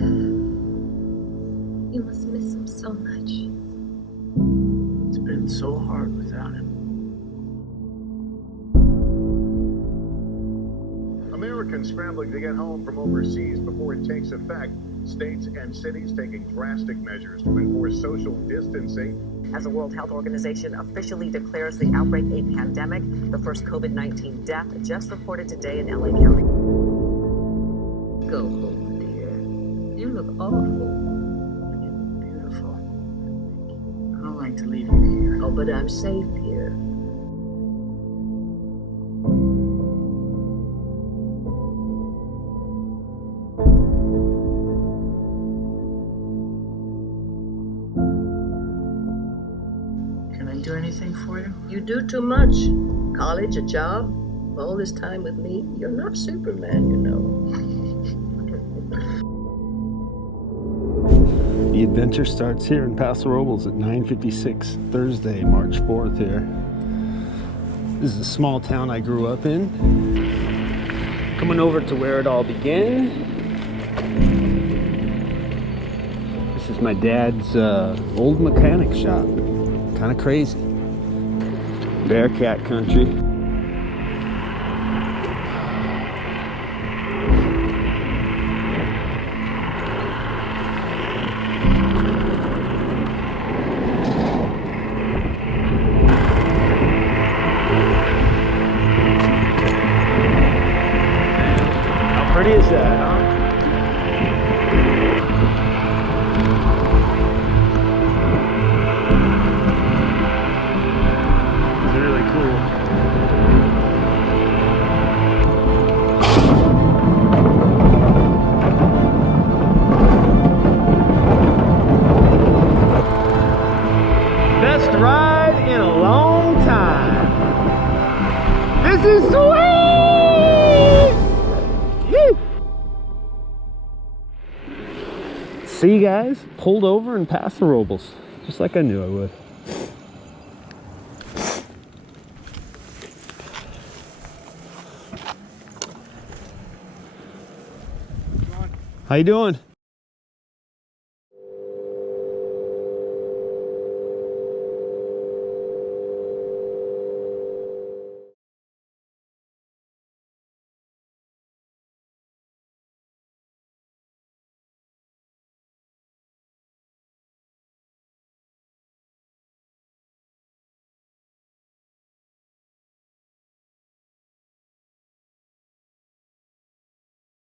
You must miss him so much. It's been so hard without him. Americans scrambling to get home from overseas before it takes effect. States and cities taking drastic measures to enforce social distancing. As the World Health Organization officially declares the outbreak a pandemic, the first COVID-19 death just reported today in LA County. Go home, dear. You look awful. You're beautiful. I don't like to leave you here. Oh, but I'm safe here. Can I do anything for you? You do too much. College, a job, all this time with me. You're not Superman, you know. The adventure starts here in Paso Robles at 9:56, Thursday, March 4th here. This is a small town I grew up in. Coming over to where it all began. This is my dad's old mechanic shop. Kind of crazy. Bearcat country. How pretty is that, huh? Really cool. Best ride in a long time. This is sweet! Woo! See, guys, pulled over in Paso Robles, just like I knew I would. How you doing?